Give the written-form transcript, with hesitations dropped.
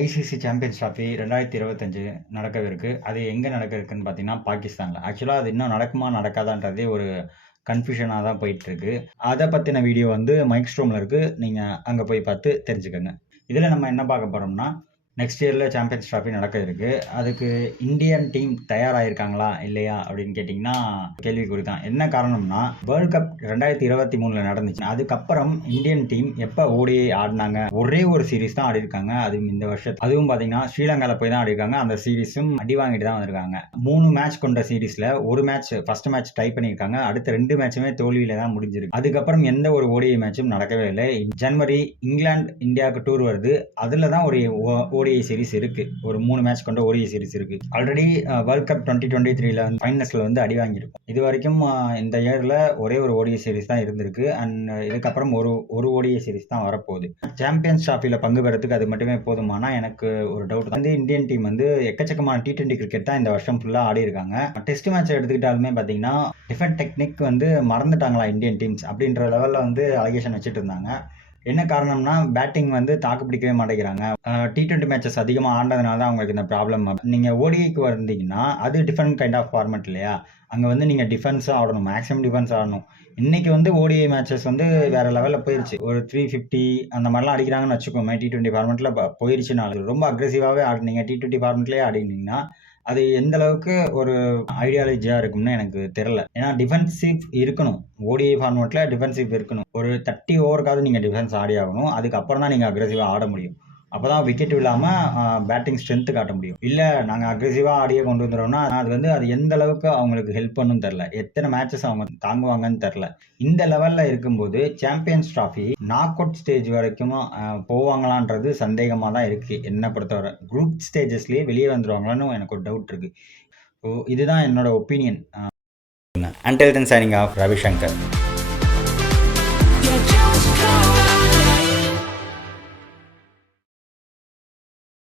ICC champions trophy 2025 நடக்கவிருக்கு. அது எங்க நடக்க இருக்குன்னு பார்த்தீங்கன்னா, பாகிஸ்தான்ல. ஆக்சுவலா அது இன்னும் நடக்குமா? நடக்காதான்றதே ஒரு கன்ஃப்யூஷனா தான் போயிட்டுருக்கு. அத பத்தின வீடியோ வந்து மைக் ஸ்ட்ரோம்ல இருக்கு. நீங்க அங்க போய் பார்த்து தெரிஞ்சுக்கங்க. இதுல நம்ம என்ன பார்க்க போறோம்னா, நெக்ஸ்ட் இயர்ல சாம்பியன்ஸ் ட்ராஃபி நடக்க இருக்கு. அதுக்கு இந்தியன் டீம் தயாராயிருக்காங்களா? இல்லையா? அப்படின்னு கேட்டீங்கன்னா, கேள்விக்குறி தான். என்ன காரணம்னா, வேர்ல்ட் கப் 2023ல நடந்துச்சு. அதுக்கப்புறம் இந்தியன் டீம் எப்ப ஓடிஐ ஆடுனாங்க? ஒரே ஒரு சீரிஸ் தான் ஆடியிருக்காங்க. அதுவும் இந்த வருஷம். அதுவும் பார்த்தீங்கன்னா, ஸ்ரீலங்கால போய் தான் ஆடியிருக்காங்க. அந்த சீரிஸும் அடி வாங்கிட்டு தான் வந்திருக்காங்க. 3 மேட்ச் கொண்ட சீரிஸ்ல ஒரு மேட்ச் ஃபர்ஸ்ட் மேட்ச் டை பண்ணியிருக்காங்க. அடுத்த 2 மேட்சுமே தோல்வியில தான் முடிஞ்சிருக்கு. அதுக்கப்புறம் எந்த ஒரு ஓடிஐ மேட்சும் நடக்கவே இல்லை. ஜனவரி இங்கிலாந்து இந்தியாவுக்கு டூர் வருது. அதுல தான் ஒரு ஓடிஐ சீரிஸ் இருக்கு. ஒரு 3 மேட்ச் கொண்ட ஓடிஐ சீரிஸ் இருக்கு. ஆல்ரெடி வேர்ல்ட் கப் 2023ல வந்து ஃபைனல்ஸ்ல வந்து அடி வாங்கியிருக்கும். இது வரைக்கும் இந்த இயர்ல ஒரே ஒரு ஓடிஐ சீரிஸ் தான் இருந்திருக்கு. அண்ட் இதுக்கப்புறம் ஒரு ஓடிஐ சீரிஸ் தான் வரப்போகுது. சாம்பியன்ஸ் ட்ராஃபில பங்கு பெறதுக்கு அது மட்டுமே போதுமானா எனக்கு ஒரு டவுட் தான். வந்து இந்தியன் டீம் வந்து எக்கச்சக்கமான T20 கிரிக்கெட் தான் இந்த வருஷம் ஃபுல்லா ஆடி இருக்காங்க. டெஸ்ட் மேட்ச் எடுத்துக்கிட்டாலுமே பாத்தீங்கன்னா டிஃபென்ஸ் டெக்னிக் வந்து மறந்துட்டாங்களா இந்தியன் டீம்ஸ் அப்படின்ற லெவல்ல வந்து அலிகேஷன் வச்சுட்டு இருந்தாங்க. என்ன காரணம்னா பேட்டிங் வந்து தாக்கு பிடிக்கவே மாட்டேங்கிறாங்க. T20 மேட்சஸ் அதிகமா ஆண்டதுனால தான் அவங்களுக்கு இந்த ப்ராப்ளம். நீங்க ஓடிஐக்கு வந்தீங்கன்னா அது டிஃபரெண்ட் கைண்ட் ஆஃப் ஃபார்மட் இல்லையா? அங்க வந்து நீங்க டிஃபென்ஸா ஆடணும். மேக்ஸிமம் டிஃபென்ஸ் ஆடணும். இன்னைக்கு வந்து ஓடிஐ மேட்சஸ் வந்து வேற லெவல்ல போயிருச்சு. ஒரு 350 அந்த மாதிரிலாம் அடிக்கிறாங்கன்னு வச்சுக்கோங்க. T20 ஃபார்மட்ல போயிருச்சுனால ரொம்ப அக்ரெசிவாவே ஆடுனீங்க. T20 ஃபார்மட்லயே ஆடினீங்கன்னா அது எந்த அளவுக்கு ஒரு ஐடியாலஜியா இருக்கும்னு எனக்கு தெரியல. ஏன்னா டிஃபென்சிவ் இருக்கணும். ஓடிஐ ஃபார்மட்ல டிஃபென்சிவ் இருக்கணும். ஒரு 30 ஓவருக்காவது நீங்க டிஃபென்ஸ் ஆடி ஆகணும். அதுக்கப்புறம் தான் நீங்க அக்ரெசிவா ஆட முடியும். அப்பதான் விக்கெட் விழாம பேட்டிங் ஸ்ட்ரென்த் காட்ட முடியும். இல்ல நாங்க அக்ரெசிவா ஆடியே கொண்டு வந்துடுறோம்னா அது எந்த அளவுக்கு அவங்களுக்கு ஹெல்ப் பண்ணும் தெரியல. எத்தனை மேட்சஸ் அவங்க தாங்குவாங்கன்னு தெரியல. இந்த லெவல்ல இருக்கும்போது champions trophy knock out stage வரைக்கும் போவாங்களான்றது சந்தேகமா தான் இருக்கு. என்ன பொறுத்தவரை குரூப் ஸ்டேஜஸ்லயே வெளியே வந்துருவாங்களான்னு எனக்கு ஒரு டவுட் இருக்கு. ஸோ இதுதான் என்னோட opinion. Until then, signing off, Ravi Shankar.